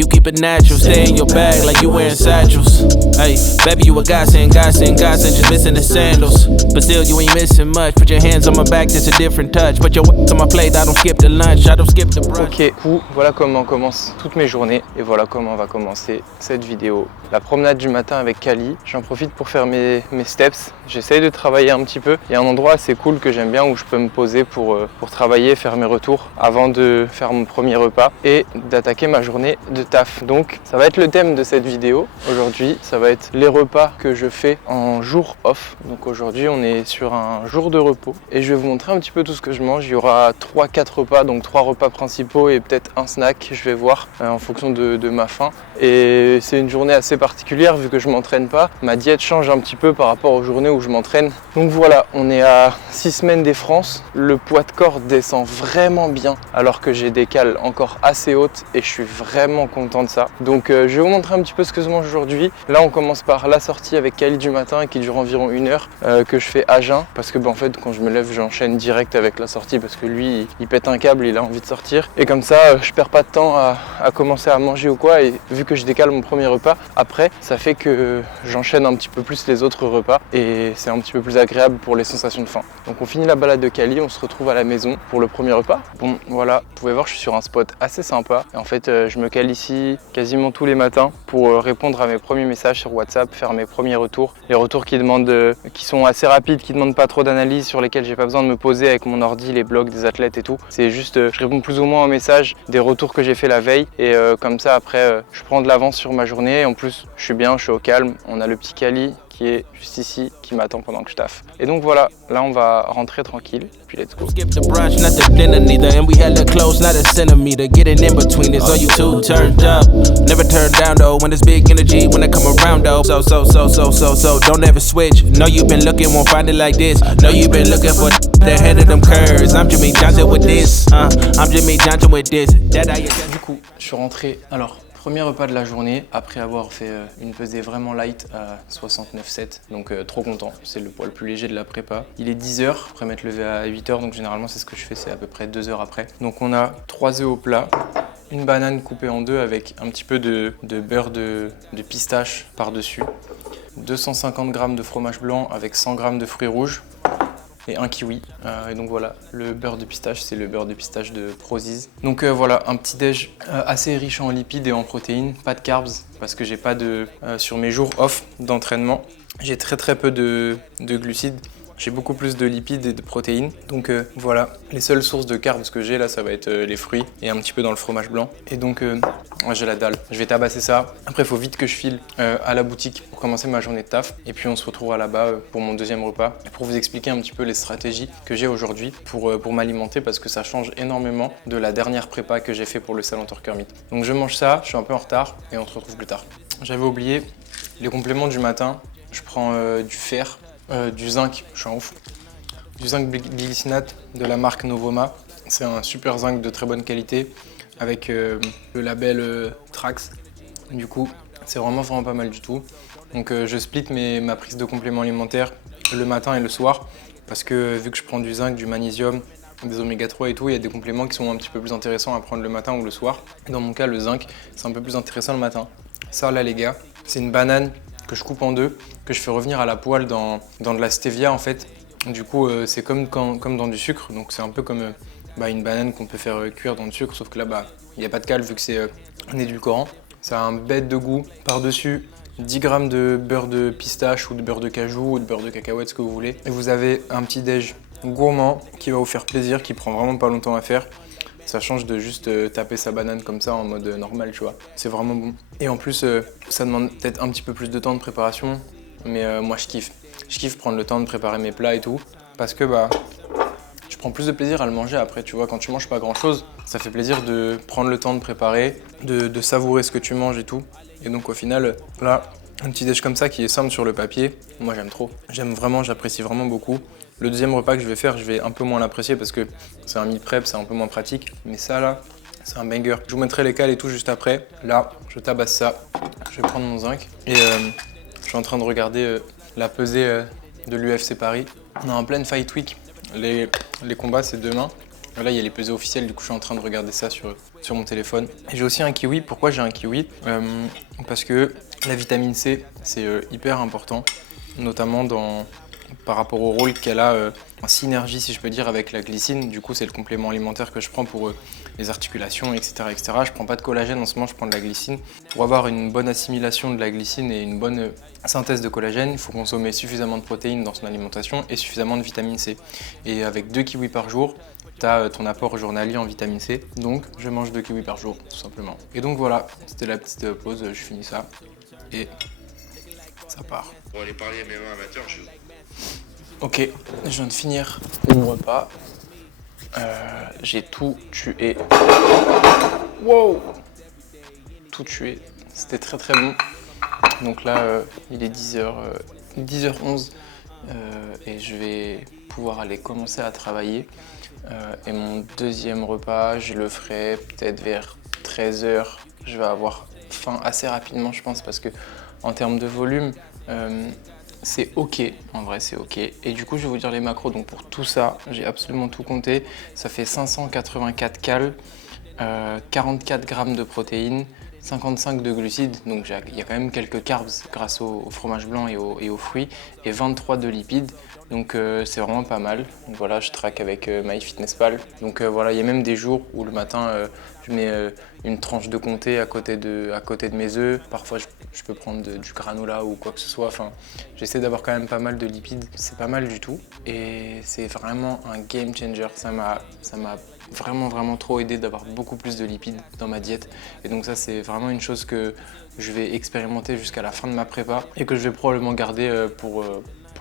you keep it natural. Stay in your bag like you wearing satchels. Hey, baby, you a godsend, godsend, godsend, just missing the sandals. But still, you ain't missing much. Put your hands on my back, just a different touch. Put your on my plate, I don't skip the lunch, I don't skip the brunch. Ok, voilà comment commencent toutes mes journées et voilà comment on va commencer cette vidéo. La promenade du matin avec Kali, j'en profite pour faire mes steps. J'essaye de travailler un petit peu. Il y a un endroit assez cool que j'aime bien où je peux me poser pour travailler, faire mes retours avant de faire mon premier repas et d'attaquer ma journée de taf. Donc ça va être le thème de cette vidéo. Aujourd'hui, ça va être les repas que je fais en jour off. Donc aujourd'hui, on est sur un jour de repos et je vais vous montrer un petit peu tout ce que je mange. Il y aura 3-4 repas, donc 3 repas principaux et peut-être un snack, je vais voir en fonction de ma faim. Et c'est une journée assez particulière vu que je m'entraîne pas. Ma diète change un petit peu par rapport aux journées où je m'entraîne. Donc voilà, on est à 6 semaines des France. Le poids de corps descend vraiment bien alors que j'ai des cales encore assez hautes et je suis vraiment content de ça. Donc je vais vous montrer un petit peu ce que je mange aujourd'hui. Là, on commence par la sortie avec Kali du matin qui dure environ 1 heure que je fais à jeun parce que en fait quand je me lève j'enchaîne direct avec la sortie parce que lui il pète un câble, il a envie de sortir et comme ça je perds pas de temps à commencer à manger ou quoi et vu que je décale mon premier repas après ça fait que j'enchaîne un petit peu plus les autres repas et c'est un petit peu plus agréable pour les sensations de faim. Donc on finit la balade de Kali, on se retrouve à la maison pour le premier repas. Bon voilà, vous pouvez voir je suis sur un spot assez sympa et en fait je me cale ici quasiment tous les matins pour répondre à mes premiers messages sur WhatsApp, faire mes premiers retours, les retours qui sont assez rapides, qui demandent pas trop d'analyse, sur lesquels j'ai pas besoin de me poser avec mon ordi, les blogs des athlètes et tout. C'est juste, je réponds plus ou moins aux messages des retours que j'ai fait la veille et comme ça après je prends de l'avance sur ma journée. En plus je suis bien, je suis au calme, on a le petit Kali qui est juste ici, qui m'attend pendant que je taffe. Et donc voilà, là on va rentrer tranquille, puis let's go. Skip the brunch, not the dinner neither. And we had the close, not a centimeter. Getting in between is all you two turned up. Never turn down though, when there's big energy, when I come around though. So, don't ever switch. Know you've been looking, won't find it like this. Know you've been looking for the head of them curves. I'm Jimmy Johnson with this. I'm Jimmy Johnson with this. Du coup, je suis rentré, alors... Premier repas de la journée, après avoir fait une pesée vraiment light à 69,7, donc trop content, c'est le poids le plus léger de la prépa. Il est 10h, après m'être levé à 8h, donc généralement c'est ce que je fais, c'est à peu près 2 heures après. Donc on a 3 œufs au plat, une banane coupée en deux avec un petit peu de beurre de pistache par-dessus, 250 g de fromage blanc avec 100 g de fruits rouges, et un kiwi. Et donc voilà, le beurre de pistache, c'est le beurre de pistache de Prozis. Donc voilà, un petit déj assez riche en lipides et en protéines, pas de carbs parce que j'ai pas de sur mes jours off d'entraînement, j'ai très peu de glucides. J'ai beaucoup plus de lipides et de protéines. Donc voilà, les seules sources de carbs que j'ai là, ça va être les fruits et un petit peu dans le fromage blanc. Et donc j'ai la dalle. Je vais tabasser ça. Après, il faut vite que je file à la boutique pour commencer ma journée de taf. Et puis on se retrouvera là-bas pour mon deuxième repas. Et pour vous expliquer un petit peu les stratégies que j'ai aujourd'hui pour m'alimenter parce que ça change énormément de la dernière prépa que j'ai fait pour le salon Torquer Meet. Donc je mange ça, je suis un peu en retard et on se retrouve plus tard. J'avais oublié les compléments du matin. Je prends du fer. Du zinc, je suis en ouf. Du zinc glycinate de la marque Novoma. C'est un super zinc de très bonne qualité avec le label Trax. Du coup, c'est vraiment pas mal du tout. Donc je split ma prise de compléments alimentaires le matin et le soir parce que vu que je prends du zinc, du magnésium, des oméga 3 et tout, il y a des compléments qui sont un petit peu plus intéressants à prendre le matin ou le soir. Et dans mon cas, le zinc, c'est un peu plus intéressant le matin. Ça là les gars, c'est une banane que je coupe en deux, que je fais revenir à la poêle dans de la stevia en fait. Du coup c'est comme dans du sucre, donc c'est un peu comme une banane qu'on peut faire cuire dans du sucre, sauf que là il n'y a pas de cale vu que c'est un édulcorant. Ça a un bête de goût. Par-dessus 10 g de beurre de pistache ou de beurre de cajou ou de beurre de cacahuète, ce que vous voulez. Et vous avez un petit déj gourmand qui va vous faire plaisir, qui prend vraiment pas longtemps à faire. Ça change de juste taper sa banane comme ça en mode normal, tu vois. C'est vraiment bon. Et en plus, ça demande peut-être un petit peu plus de temps de préparation, mais moi je kiffe. Je kiffe prendre le temps de préparer mes plats et tout, parce que je prends plus de plaisir à le manger après, tu vois. Quand tu manges pas grand-chose, ça fait plaisir de prendre le temps de préparer, de savourer ce que tu manges et tout. Et donc au final, là, un petit déj comme ça qui est simple sur le papier, moi j'aime trop. J'aime vraiment, j'apprécie vraiment beaucoup. Le deuxième repas que je vais faire, je vais un peu moins l'apprécier parce que c'est un meal prep, c'est un peu moins pratique. Mais ça là, c'est un banger. Je vous mettrai les cales et tout juste après. Là, je tabasse ça. Je vais prendre mon zinc. Et je suis en train de regarder la pesée de l'UFC Paris. On est en pleine fight week. Les combats, c'est demain. Là, il y a les pesées officielles, du coup, je suis en train de regarder ça sur mon téléphone. Et j'ai aussi un kiwi. Pourquoi j'ai un kiwi? Parce que la vitamine C, c'est hyper important, notamment par rapport au rôle qu'elle a en synergie, si je peux dire, avec la glycine. Du coup, c'est le complément alimentaire que je prends pour les articulations, etc., etc. Je prends pas de collagène en ce moment, je prends de la glycine. Pour avoir une bonne assimilation de la glycine et une bonne synthèse de collagène, il faut consommer suffisamment de protéines dans son alimentation et suffisamment de vitamine C. Et avec 2 kiwis par jour, tu as ton apport journalier en vitamine C. Donc, je mange 2 kiwis par jour, tout simplement. Et donc voilà, c'était la petite pause, je finis ça et ça part. Pour aller parler MMA amateur, Ok, je viens de finir mon repas. J'ai tout tué. Wow! Tout tué. C'était très très bon. Donc là, il est 10h11 et je vais pouvoir aller commencer à travailler. Et mon deuxième repas, je le ferai peut-être vers 13h. Je vais avoir faim assez rapidement, je pense, parce que en termes de volume, c'est ok, en vrai c'est ok. Et du coup je vais vous dire les macros, donc pour tout ça, j'ai absolument tout compté. Ça fait 584 cals, 44 grammes de protéines, 55 de glucides, donc il y a quand même quelques carbs grâce au fromage blanc et aux fruits, et 23 de lipides, donc c'est vraiment pas mal. Donc voilà, je traque avec MyFitnessPal. Donc voilà, il y a même des jours où le matin je mets une tranche de comté à côté de mes œufs. Parfois je peux prendre du granola ou quoi que ce soit. Enfin, j'essaie d'avoir quand même pas mal de lipides, c'est pas mal du tout. Et c'est vraiment un game changer. Ça m'a vraiment trop aidé d'avoir beaucoup plus de lipides dans ma diète. Et donc ça, c'est vraiment une chose que je vais expérimenter jusqu'à la fin de ma prépa et que je vais probablement garder pour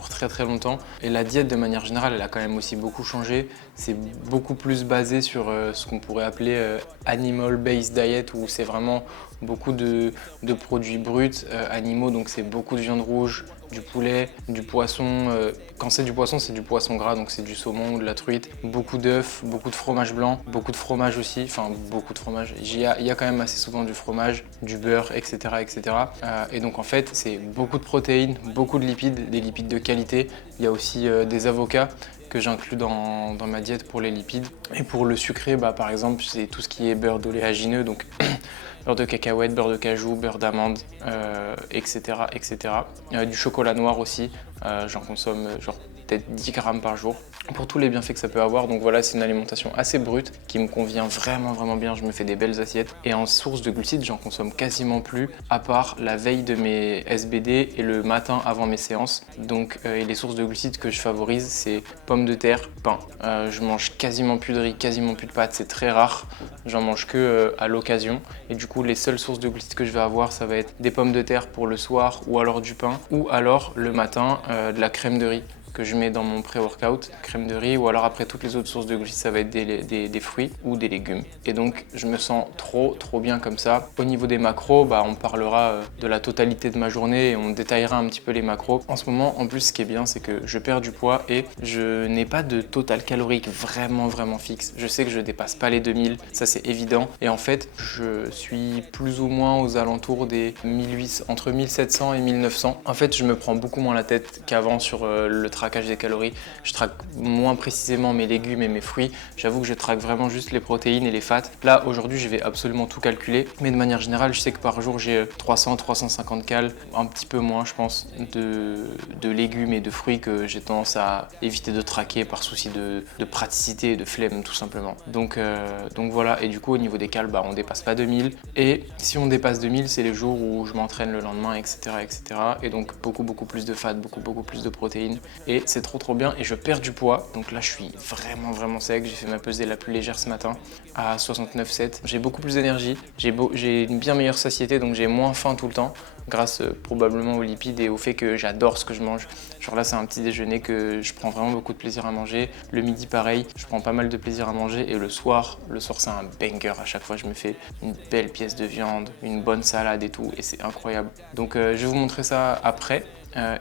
très longtemps. Et la diète de manière générale, elle a quand même aussi beaucoup changé. C'est beaucoup plus basé sur ce qu'on pourrait appeler animal based diet, où c'est vraiment beaucoup de produits bruts animaux, donc c'est beaucoup de viande rouge, du poulet, du poisson. Quand c'est du poisson gras, donc c'est du saumon ou de la truite. Beaucoup d'œufs, beaucoup de fromage blanc, beaucoup de fromage aussi, enfin beaucoup de fromage. Il y a quand même assez souvent du fromage, du beurre, etc. etc. Et donc en fait, c'est beaucoup de protéines, beaucoup de lipides, des lipides de qualité. Il y a aussi des avocats que j'inclus dans ma diète pour les lipides. Et pour le sucré, par exemple, c'est tout ce qui est beurre d'oléagineux, donc beurre de cacahuète, beurre de cajou, beurre d'amande, etc. etc. Du chocolat noir aussi, j'en consomme genre peut-être 10 grammes par jour, pour tous les bienfaits que ça peut avoir. Donc voilà, c'est une alimentation assez brute qui me convient vraiment bien. Je me fais des belles assiettes. Et en source de glucides, j'en consomme quasiment plus, à part la veille de mes SBD et le matin avant mes séances. Donc et les sources de glucides que je favorise, c'est pommes de terre, pain. Je mange quasiment plus de riz, quasiment plus de pâtes, c'est très rare. J'en mange que à l'occasion. Et du coup, les seules sources de glucides que je vais avoir, ça va être des pommes de terre pour le soir, ou alors du pain, ou alors le matin de la crème de riz que je mets dans mon pré-workout, crème de riz, ou alors après toutes les autres sources de glucides, ça va être des fruits ou des légumes. Et donc je me sens trop bien comme ça. Au niveau des macros, on parlera de la totalité de ma journée et on détaillera un petit peu les macros. En ce moment, en plus, ce qui est bien, c'est que je perds du poids et je n'ai pas de total calorique vraiment fixe. Je sais que je dépasse pas les 2000, ça c'est évident. Et en fait, je suis plus ou moins aux alentours des 1800, entre 1700 et 1900. En fait, je me prends beaucoup moins la tête qu'avant sur le traquage des calories. Je traque moins précisément mes légumes et mes fruits. J'avoue que je traque vraiment juste les protéines et les fats. Là, aujourd'hui, je vais absolument tout calculer. Mais de manière générale, je sais que par jour, j'ai 300-350 cals, un petit peu moins, je pense, de légumes et de fruits que j'ai tendance à éviter de traquer par souci de praticité et de flemme, tout simplement. Donc voilà. Et du coup, au niveau des cals, on dépasse pas 2000. Et si on dépasse 2000, c'est les jours où je m'entraîne le lendemain, etc., etc. Et donc, beaucoup plus de fats, beaucoup plus de protéines. Et c'est trop bien et je perds du poids. Donc là je suis vraiment sec. J'ai fait ma pesée la plus légère ce matin à 69,7. J'ai beaucoup plus d'énergie, j'ai une bien meilleure satiété, donc j'ai moins faim tout le temps grâce probablement aux lipides et au fait que j'adore ce que je mange. Genre là c'est un petit déjeuner que je prends vraiment beaucoup de plaisir à manger. Le midi pareil, je prends pas mal de plaisir à manger et le soir c'est un banger. À chaque fois je me fais une belle pièce de viande, une bonne salade et tout et c'est incroyable. Donc je vais vous montrer ça après.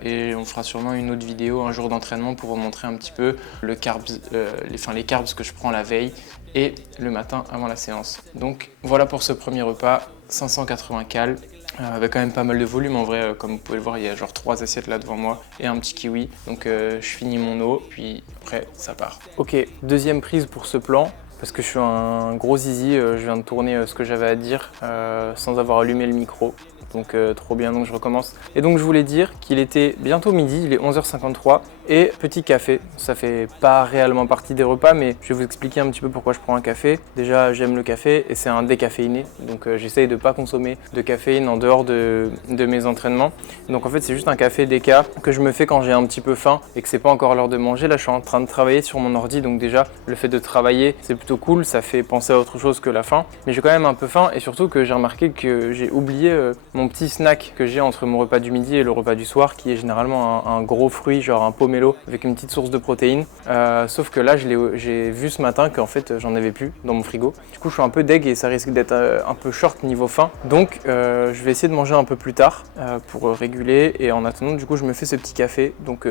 Et on fera sûrement une autre vidéo un jour d'entraînement pour vous montrer un petit peu les carbs que je prends la veille et le matin avant la séance. Donc voilà pour ce premier repas, 580 cals, avec quand même pas mal de volume en vrai. Comme vous pouvez le voir, il y a genre 3 assiettes là devant moi et un petit kiwi. Donc je finis mon eau, puis après ça part. Ok, deuxième prise pour ce plan. Parce que je suis un gros zizi, je viens de tourner ce que j'avais à dire sans avoir allumé le micro. Donc trop bien, donc je recommence. Et donc je voulais dire qu'il était bientôt midi, il est 11h53 et petit café. Ça fait pas réellement partie des repas, mais je vais vous expliquer un petit peu pourquoi je prends un café. Déjà j'aime le café et c'est un décaféiné, donc j'essaye de pas consommer de caféine en dehors de mes entraînements. Donc en fait c'est juste un café déca que je me fais quand j'ai un petit peu faim et que c'est pas encore l'heure de manger. Là je suis en train de travailler sur mon ordi, donc déjà le fait de travailler c'est plutôt cool, ça fait penser à autre chose que la faim. Mais j'ai quand même un peu faim et surtout que j'ai remarqué que j'ai oublié mon petit snack que j'ai entre mon repas du midi et le repas du soir, qui est généralement un gros fruit, genre un pomelo avec une petite source de protéines. Sauf que là, j'ai vu ce matin qu'en fait, j'en avais plus dans mon frigo. Du coup, je suis un peu deg et ça risque d'être un peu short niveau faim. Donc, je vais essayer de manger un peu plus tard pour réguler. Et en attendant, du coup, je me fais ce petit café. Donc,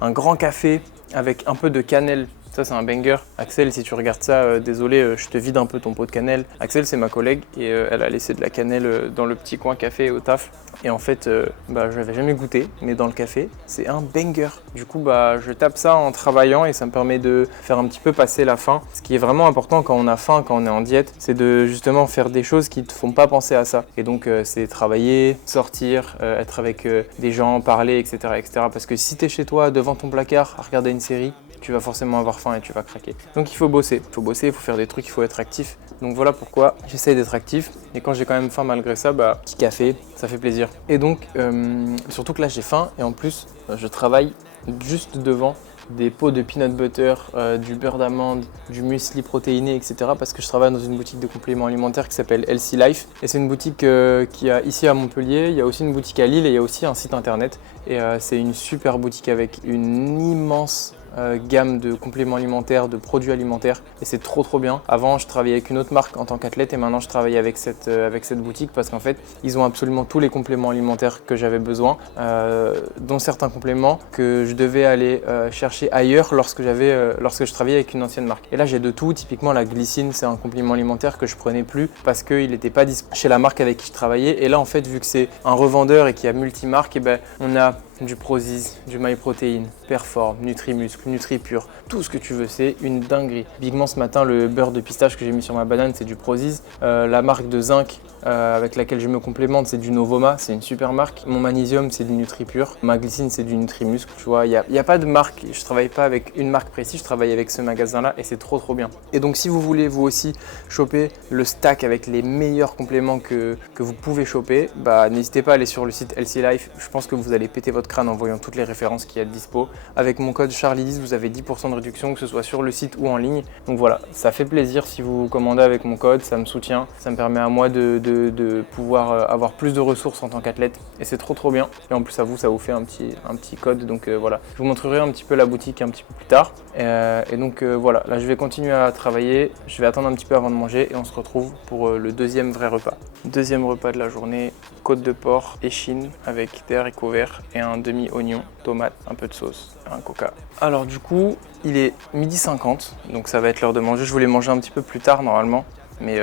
un grand café avec un peu de cannelle. Ça, c'est un banger. Axel, si tu regardes ça, désolé, je te vide un peu ton pot de cannelle. Axel, c'est ma collègue et elle a laissé de la cannelle dans le petit coin café au taf. Et en fait, je l'avais jamais goûté, mais dans le café, c'est un banger. Du coup, je tape ça en travaillant et ça me permet de faire un petit peu passer la faim. Ce qui est vraiment important quand on a faim, quand on est en diète, c'est de justement faire des choses qui ne te font pas penser à ça. Et donc, c'est travailler, sortir, être avec des gens, parler, etc., etc. Parce que si tu es chez toi, devant ton placard, à regarder une série, tu vas forcément avoir faim et tu vas craquer. Donc il faut bosser, il faut faire des trucs, il faut être actif. Donc voilà pourquoi j'essaie d'être actif. Et quand j'ai quand même faim malgré ça, petit café, ça fait plaisir. Et donc, surtout que là j'ai faim et en plus, je travaille juste devant des pots de peanut butter, du beurre d'amande, du muesli protéiné, etc. Parce que je travaille dans une boutique de compléments alimentaires qui s'appelle Healthy Life. Et c'est une boutique qui a ici à Montpellier, il y a aussi une boutique à Lille et il y a aussi un site internet. Et c'est une super boutique avec une immense gamme de compléments alimentaires, de produits alimentaires et c'est trop bien. Avant je travaillais avec une autre marque en tant qu'athlète et maintenant je travaille avec cette boutique parce qu'en fait ils ont absolument tous les compléments alimentaires que j'avais besoin, dont certains compléments que je devais aller chercher ailleurs lorsque je travaillais avec une ancienne marque. Et là j'ai de tout, typiquement la glycine c'est un complément alimentaire que je prenais plus parce qu'il n'était pas disponible chez la marque avec qui je travaillais et là en fait vu que c'est un revendeur et qu'il y a multi-marques, on a du Prozis, du MyProtein, Perform, Nutrimuscle, NutriPure, tout ce que tu veux, c'est une dinguerie. Bigement ce matin, le beurre de pistache que j'ai mis sur ma banane, c'est du Prozis. La marque de zinc avec laquelle je me complémente, c'est du Novoma, c'est une super marque. Mon magnésium, c'est du NutriPure. Ma glycine, c'est du Nutrimuscle. Tu vois, il n'y a pas de marque, je travaille pas avec une marque précise, je travaille avec ce magasin-là et c'est trop bien. Et donc si vous voulez vous aussi choper le stack avec les meilleurs compléments que vous pouvez choper, n'hésitez pas à aller sur le site Healthy Life. Je pense que vous allez péter votre crâne en voyant toutes les références qu'il y a de dispo. Avec mon code Charlie10, vous avez 10% de réduction, que ce soit sur le site ou en ligne. Donc voilà, ça fait plaisir si vous commandez avec mon code, ça me soutient, ça me permet à moi de pouvoir avoir plus de ressources en tant qu'athlète et c'est trop bien. Et en plus ça vous fait un petit code. Donc voilà, je vous montrerai un petit peu la boutique un petit peu plus tard. Et donc voilà, là je vais continuer à travailler, je vais attendre un petit peu avant de manger et on se retrouve pour le deuxième vrai repas. Deuxième repas de la journée, côte de porc, échine avec des haricots verts et un demi-oignon, tomate, un peu de sauce, un coca. Alors du coup, il est 12h50, donc ça va être l'heure de manger. Je voulais manger un petit peu plus tard normalement, mais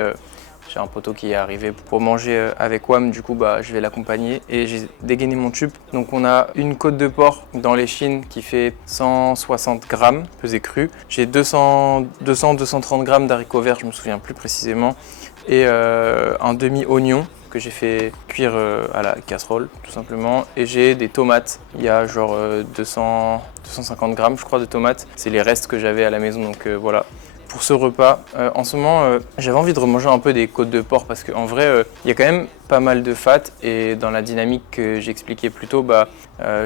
j'ai un poteau qui est arrivé pour manger avec WAM, du coup je vais l'accompagner et j'ai dégainé mon tube. Donc on a une côte de porc dans l'échine qui fait 160 grammes pesé cru. J'ai 200-230 grammes d'haricots verts, je me souviens plus précisément, et un demi-oignon que j'ai fait cuire à la casserole tout simplement, et j'ai des tomates, il y a genre 250 grammes je crois de tomates, c'est les restes que j'avais à la maison, donc voilà. Pour ce repas, en ce moment, j'avais envie de remanger un peu des côtes de porc parce qu'en vrai, il y a quand même pas mal de fat et dans la dynamique que j'expliquais plus tôt,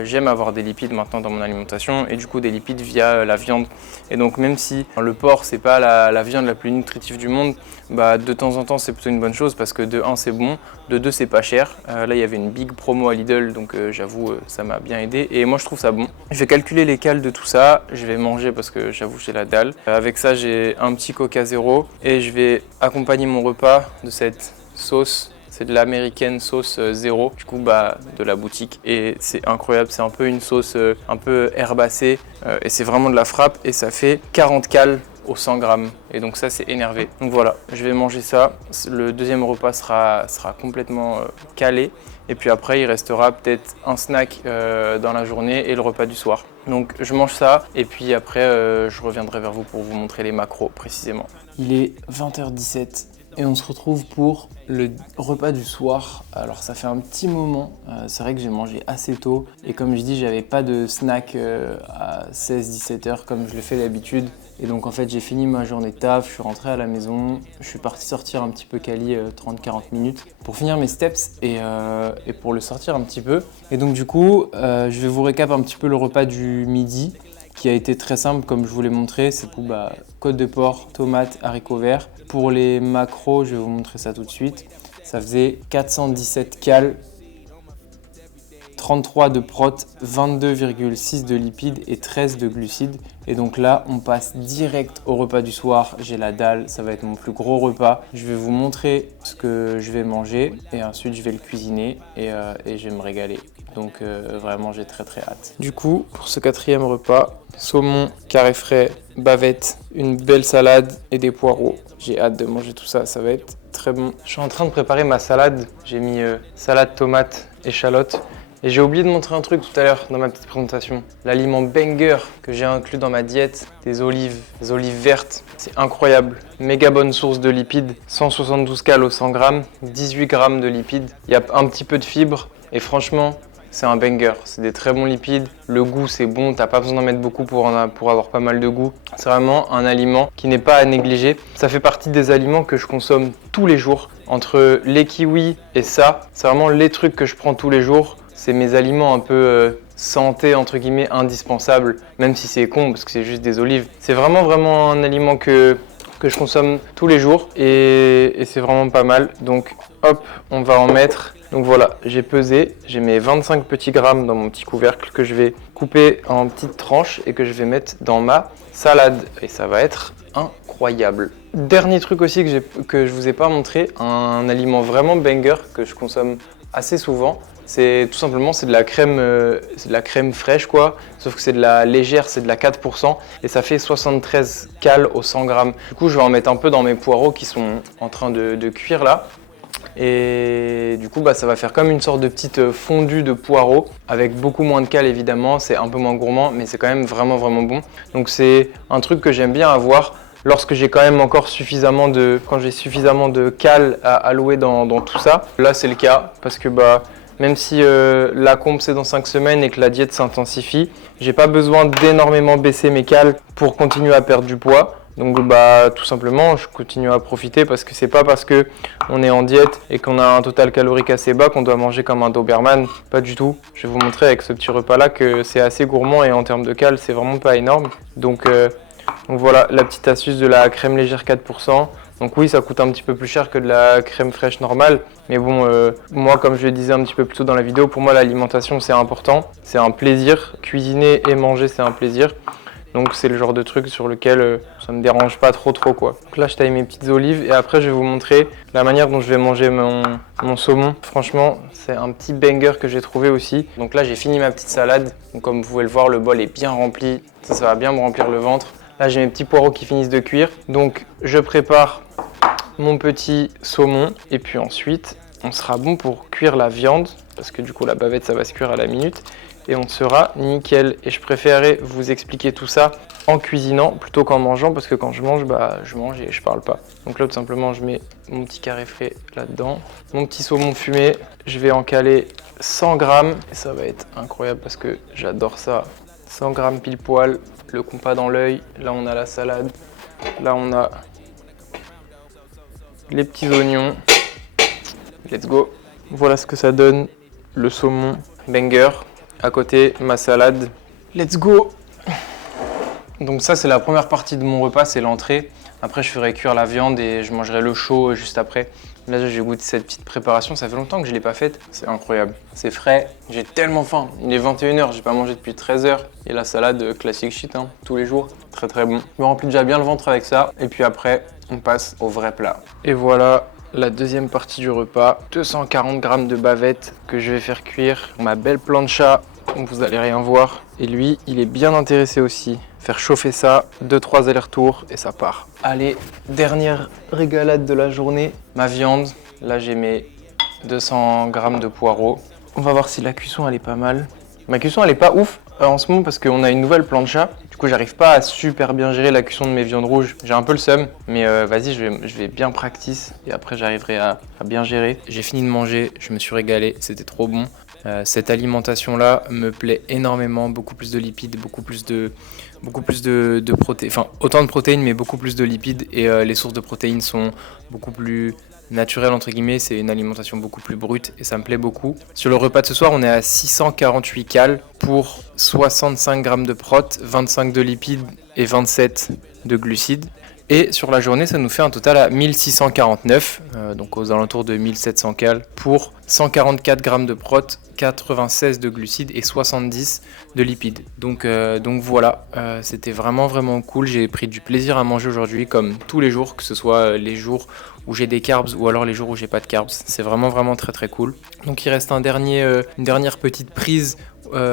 j'aime avoir des lipides maintenant dans mon alimentation et du coup des lipides via la viande. Et donc même si le porc c'est pas la viande la plus nutritive du monde, de temps en temps c'est plutôt une bonne chose parce que de 1 c'est bon, de 2 c'est pas cher. Là il y avait une big promo à Lidl, donc j'avoue ça m'a bien aidé et moi je trouve ça bon. Je vais calculer les cales de tout ça, je vais manger parce que j'avoue j'ai la dalle. Avec ça j'ai un petit Coca Zéro et je vais accompagner mon repas de cette sauce. C'est de l'américaine sauce zéro, du coup de la boutique et c'est incroyable, c'est un peu une sauce un peu herbacée et c'est vraiment de la frappe et ça fait 40 cales au 100 grammes. Et donc ça, c'est énervé. Donc voilà, je vais manger ça. Le deuxième repas sera complètement calé. Et puis après, il restera peut-être un snack dans la journée et le repas du soir. Donc je mange ça et puis après, je reviendrai vers vous pour vous montrer les macros précisément. Il est 20h17 et on se retrouve pour le repas du soir. Alors ça fait un petit moment, c'est vrai que j'ai mangé assez tôt et comme je dis, j'avais pas de snack à 16-17h comme je le fais d'habitude. Et donc en fait j'ai fini ma journée de taf, je suis rentré à la maison, je suis parti sortir un petit peu quali 30-40 minutes pour finir mes steps et pour le sortir un petit peu. Et donc du coup je vais vous récap un petit peu le repas du midi qui a été très simple comme je vous l'ai montré. C'est pour côte de porc, tomates, haricots verts. Pour les macros, je vais vous montrer ça tout de suite. Ça faisait 417 cals, 33 de prot, 22,6 de lipides et 13 de glucides. Et donc là, on passe direct au repas du soir. J'ai la dalle, ça va être mon plus gros repas. Je vais vous montrer ce que je vais manger et ensuite je vais le cuisiner et je vais me régaler. Donc vraiment, j'ai très hâte. Du coup, pour ce quatrième repas, saumon, carré frais, bavette, une belle salade et des poireaux. J'ai hâte de manger tout ça, ça va être très bon. Je suis en train de préparer ma salade. J'ai mis salade, tomate, échalote. Et j'ai oublié de montrer un truc tout à l'heure dans ma petite présentation. L'aliment banger que j'ai inclus dans ma diète, des olives vertes. C'est incroyable. Méga bonne source de lipides. 172 calories au 100 grammes, 18 grammes de lipides. Il y a un petit peu de fibres et franchement, c'est un banger. C'est des très bons lipides. Le goût, c'est bon. T'as pas besoin d'en mettre beaucoup pour avoir pas mal de goût. C'est vraiment un aliment qui n'est pas à négliger. Ça fait partie des aliments que je consomme tous les jours. Entre les kiwis et ça, c'est vraiment les trucs que je prends tous les jours. C'est mes aliments un peu santé, entre guillemets, indispensables, même si c'est con parce que c'est juste des olives. C'est vraiment un aliment que je consomme tous les jours et c'est vraiment pas mal. Donc hop, on va en mettre. Donc voilà, j'ai pesé, j'ai mes 25 petits grammes dans mon petit couvercle que je vais couper en petites tranches et que je vais mettre dans ma salade. Et ça va être incroyable. Dernier truc aussi que je vous ai pas montré, un aliment vraiment banger que je consomme assez souvent. C'est tout simplement de la crème fraîche quoi, sauf que c'est de la légère, c'est de la 4% et ça fait 73 calories au 100 grammes. Du coup, je vais en mettre un peu dans mes poireaux qui sont en train de cuire là. Et du coup, ça va faire comme une sorte de petite fondue de poireaux avec beaucoup moins de calories évidemment. C'est un peu moins gourmand, mais c'est quand même vraiment bon. Donc c'est un truc que j'aime bien avoir lorsque j'ai quand même encore suffisamment de calories à allouer dans tout ça. Là, c'est le cas parce que même si la comp c'est dans 5 semaines et que la diète s'intensifie, j'ai pas besoin d'énormément baisser mes calories pour continuer à perdre du poids. Donc tout simplement, je continue à profiter parce que c'est pas parce que on est en diète et qu'on a un total calorique assez bas qu'on doit manger comme un Doberman. Pas du tout. Je vais vous montrer avec ce petit repas là que c'est assez gourmand et en termes de calories, c'est vraiment pas énorme. Donc voilà la petite astuce de la crème légère 4%. Donc oui, ça coûte un petit peu plus cher que de la crème fraîche normale. Mais bon, moi, comme je le disais un petit peu plus tôt dans la vidéo, pour moi, l'alimentation, c'est important. C'est un plaisir. Cuisiner et manger, c'est un plaisir. Donc c'est le genre de truc sur lequel ça me dérange pas trop quoi. Donc là je taille mes petites olives et après je vais vous montrer la manière dont je vais manger mon saumon. Franchement c'est un petit banger que j'ai trouvé aussi. Donc là j'ai fini ma petite salade. Donc comme vous pouvez le voir, le bol est bien rempli. Ça va bien me remplir le ventre. Là j'ai mes petits poireaux qui finissent de cuire. Donc je prépare mon petit saumon et puis ensuite on sera bon pour cuire la viande parce que du coup la bavette ça va se cuire à la minute. Et on sera nickel. Et je préférerais vous expliquer tout ça en cuisinant plutôt qu'en mangeant parce que quand je mange, je mange et je parle pas. Donc là tout simplement je mets mon petit carré frais là-dedans, mon petit saumon fumé, je vais en caler 100 grammes et ça va être incroyable parce que j'adore ça. 100 grammes pile poil, le compas dans l'œil, là on a la salade, là on a les petits oignons. Let's go. Voilà ce que ça donne, le saumon banger. À côté, ma salade. Let's go! Donc ça, c'est la première partie de mon repas, c'est l'entrée. Après, je ferai cuire la viande et je mangerai le chaud juste après. Là, j'ai goûté cette petite préparation. Ça fait longtemps que je ne l'ai pas faite. C'est incroyable. C'est frais. J'ai tellement faim. Il est 21h, j'ai pas mangé depuis 13h. Et la salade, classique shit, tous les jours. Très bon. Je me remplis déjà bien le ventre avec ça. Et puis après, on passe au vrai plat. Et voilà. La deuxième partie du repas, 240 grammes de bavette que je vais faire cuire. Ma belle plancha, vous allez rien voir. Et lui, il est bien intéressé aussi. faire chauffer ça, 2-3 allers-retours et ça part. Allez, dernière régalade de la journée, ma viande. Là j'ai mes 200 g de poireaux. On va voir si la cuisson elle est pas mal. Ma cuisson elle est pas ouf en ce moment parce qu'on a une nouvelle plancha. Du coup j'arrive pas à super bien gérer la cuisson de mes viandes rouges. J'ai un peu le seum, mais vas-y je vais bien practice et après j'arriverai à bien gérer. J'ai fini de manger, je me suis régalé, c'était trop bon. Cette alimentation-là me plaît énormément, beaucoup plus de lipides, beaucoup plus de protéines, enfin autant de protéines mais beaucoup plus de lipides et les sources de protéines sont beaucoup plus naturelles entre guillemets, c'est une alimentation beaucoup plus brute et ça me plaît beaucoup. Sur le repas de ce soir, on est à 648 cales pour 65 g de prot, 25 de lipides et 27 de glucides. Et sur la journée, ça nous fait un total à 1649, donc aux alentours de 1700 cales pour 144 g de prot, 96 de glucides et 70 de lipides. Donc voilà, c'était vraiment cool. J'ai pris du plaisir à manger aujourd'hui comme tous les jours, que ce soit les jours où j'ai des carbs ou alors les jours où j'ai pas de carbs. C'est vraiment très cool. Donc il reste une dernière petite prise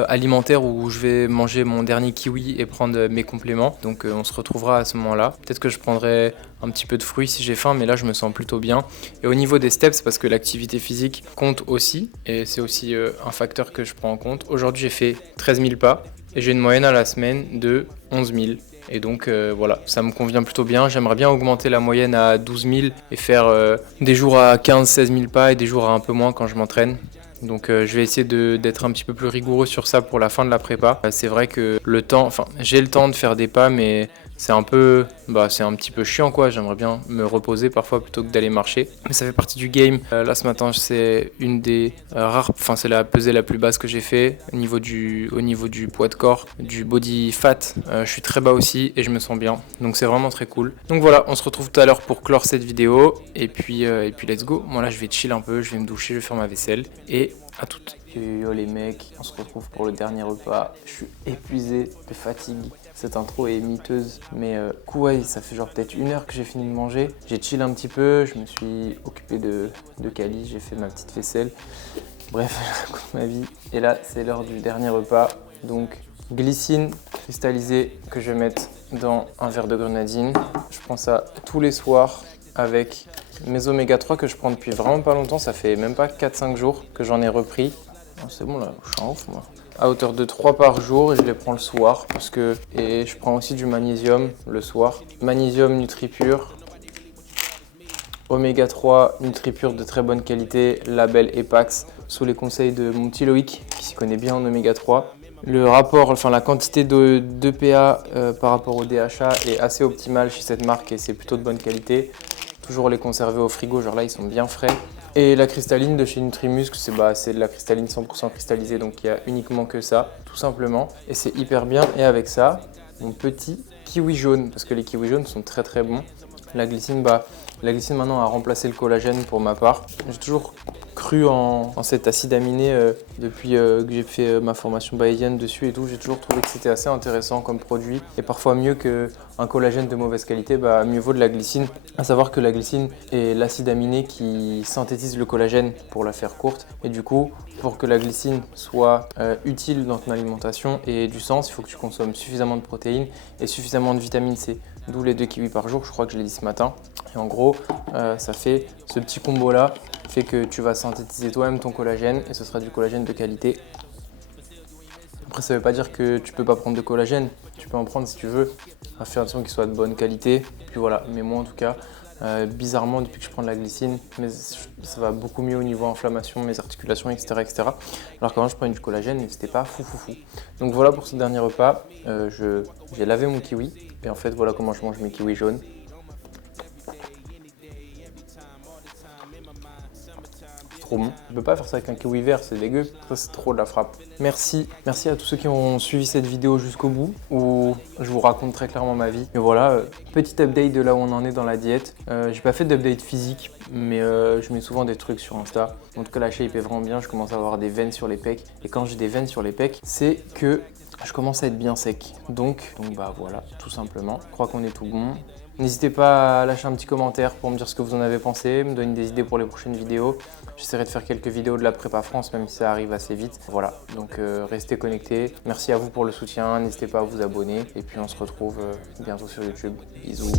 alimentaire où je vais manger mon dernier kiwi et prendre mes compléments. Donc on se retrouvera à ce moment-là. Peut-être que je prendrai un petit peu de fruits si j'ai faim, mais là je me sens plutôt bien. Et au niveau des steps, parce que l'activité physique compte aussi, et c'est aussi un facteur que je prends en compte. Aujourd'hui j'ai fait 13 000 pas et j'ai une moyenne à la semaine de 11 000. Et donc voilà, ça me convient plutôt bien. J'aimerais bien augmenter la moyenne à 12 000 et faire des jours à 15-16 000 pas et des jours à un peu moins quand je m'entraîne. Donc je vais essayer d'être un petit peu plus rigoureux sur ça pour la fin de la prépa. C'est vrai que j'ai le temps de faire des pas, mais c'est un petit peu chiant quoi. J'aimerais bien me reposer parfois plutôt que d'aller marcher. Mais ça fait partie du game. Là ce matin c'est une des c'est la pesée la plus basse que j'ai fait. Au niveau du poids de corps, du body fat, je suis très bas aussi et je me sens bien. Donc c'est vraiment très cool. Donc voilà, on se retrouve tout à l'heure pour clore cette vidéo. Et puis let's go. Moi là je vais chill un peu, je vais me doucher, je vais faire ma vaisselle. Et à toutes. Yo les mecs, on se retrouve pour le dernier repas. Je suis épuisé de fatigue. Cette intro est miteuse, mais ouais, ça fait genre peut-être 1 heure que j'ai fini de manger. J'ai chill un petit peu, je me suis occupé de Kali, j'ai fait ma petite vaisselle. Bref, je raconte ma vie. Et là, c'est l'heure du dernier repas. Donc, glycine cristallisée que je vais mettre dans un verre de grenadine. Je prends ça tous les soirs avec mes oméga 3 que je prends depuis vraiment pas longtemps. Ça fait même pas 4-5 jours que j'en ai repris. C'est bon là, je suis en ouf moi. À hauteur de 3 par jour et je les prends le soir et je prends aussi du magnésium le soir. Magnésium NutriPure, oméga 3 NutriPure de très bonne qualité, label EPAX, sous les conseils de mon petit Loïc qui s'y connaît bien en oméga 3. Le rapport, la quantité d'EPA par rapport au DHA est assez optimale chez cette marque et c'est plutôt de bonne qualité. Toujours les conserver au frigo, genre là ils sont bien frais. Et la cristalline de chez Nutrimuscle, c'est de la cristalline 100% cristallisée, donc il n'y a uniquement que ça, tout simplement. Et c'est hyper bien. Et avec ça, mon petit kiwi jaune, parce que les kiwis jaunes sont très bons. La glycine maintenant a remplacé le collagène pour ma part. J'ai toujours cru en cet acide aminé depuis que j'ai fait ma formation bayésienne dessus et tout. J'ai toujours trouvé que c'était assez intéressant comme produit et parfois mieux qu'un collagène de mauvaise qualité, mieux vaut de la glycine. À savoir que la glycine est l'acide aminé qui synthétise le collagène pour la faire courte. Et du coup, pour que la glycine soit utile dans ton alimentation et du sens, il faut que tu consommes suffisamment de protéines et suffisamment de vitamine C. D'où les 2 kiwis par jour, je crois que je l'ai dit ce matin. Et en gros, ça fait ce petit combo là, fait que tu vas synthétiser toi-même ton collagène et ce sera du collagène de qualité. Après, ça ne veut pas dire que tu peux pas prendre de collagène, tu peux en prendre si tu veux, à faire attention qu'il soit de bonne qualité. Puis voilà, mais moi en tout cas, bizarrement, depuis que je prends de la glycine, ça va beaucoup mieux au niveau inflammation, mes articulations, etc. Alors qu'avant, je prenais du collagène et c'était pas fou. Donc voilà pour ce dernier repas. J'ai lavé mon kiwi et en fait, voilà comment je mange mes kiwis jaunes. Trop bon. Je peux pas faire ça avec un kiwi vert, c'est dégueu. Ça, c'est trop de la frappe. Merci à tous ceux qui ont suivi cette vidéo jusqu'au bout, où je vous raconte très clairement ma vie. Et voilà, petit update de là où on en est dans la diète. J'ai pas fait d'update physique, mais je mets souvent des trucs sur Insta. En tout cas, la shape est vraiment bien. Je commence à avoir des veines sur les pecs. Et quand j'ai des veines sur les pecs, c'est que je commence à être bien sec. Donc voilà, tout simplement. Je crois qu'on est tout bon. N'hésitez pas à lâcher un petit commentaire pour me dire ce que vous en avez pensé, me donner des idées pour les prochaines vidéos. J'essaierai de faire quelques vidéos de la prépa France, même si ça arrive assez vite. Voilà, donc restez connectés. Merci à vous pour le soutien, n'hésitez pas à vous abonner. Et puis on se retrouve bientôt sur YouTube. Bisous.